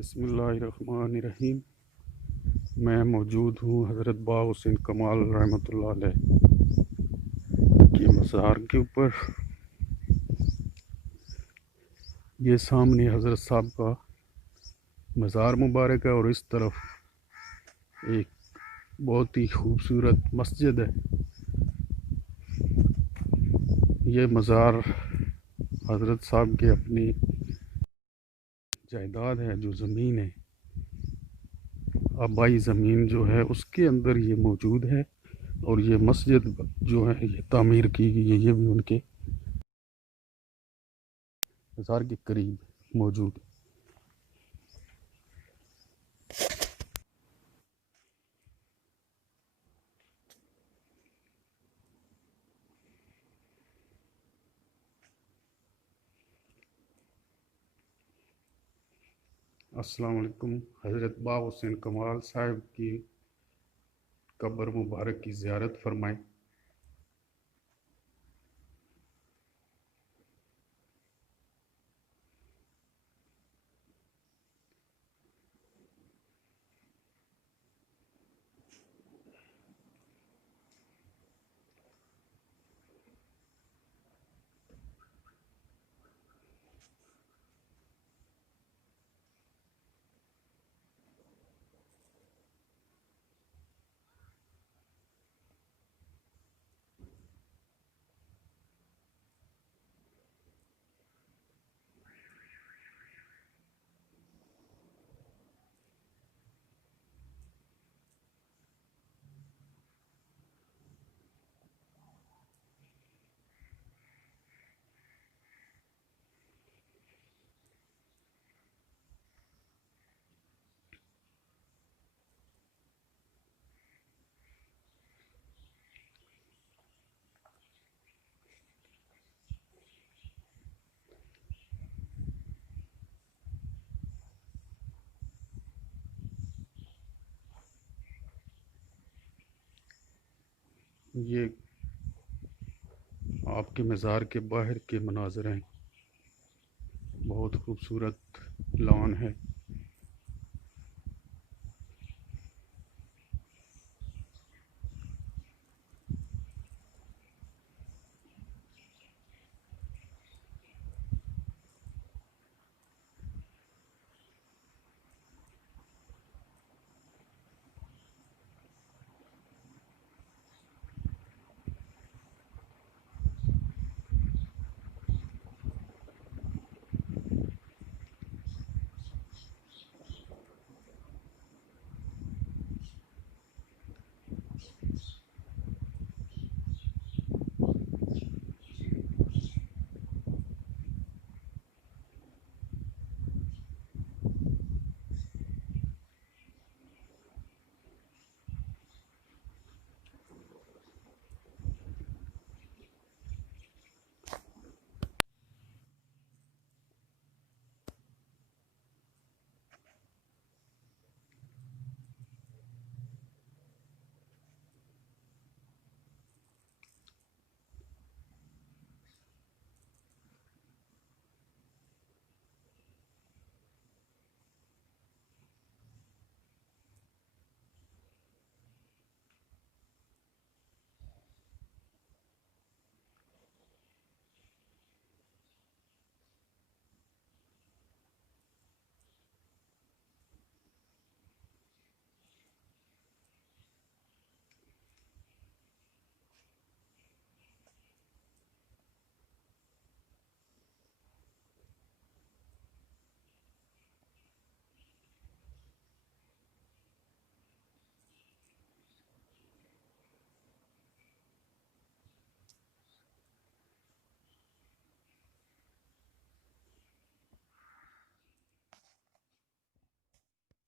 बिस्मिल्लाहिर्रहमानिर्रहीम। मैं मौजूद हूँ हज़रत बाग़ हुसैन कमाल रहमतुल्लाह अलैह की मज़ार के ऊपर। ये सामने हज़रत साहब का मज़ार मुबारक है और इस तरफ एक बहुत ही खूबसूरत मस्जिद है। ये मज़ार हज़रत साहब के अपनी जायदाद है, जो ज़मीन है, आबाई ज़मीन जो है उसके अंदर ये मौजूद है। और ये मस्जिद जो है ये तामीर की गई है, ये भी उनके मज़ार के करीब मौजूद है। अस्सलाम वालेकुम। हज़रत बाग़ हुसैन कमाल साहब की कब्र मुबारक की ज़ियारत फरमाएं। ये आपके मज़ार के बाहर के मनाज़र हैं। बहुत खूबसूरत लॉन है।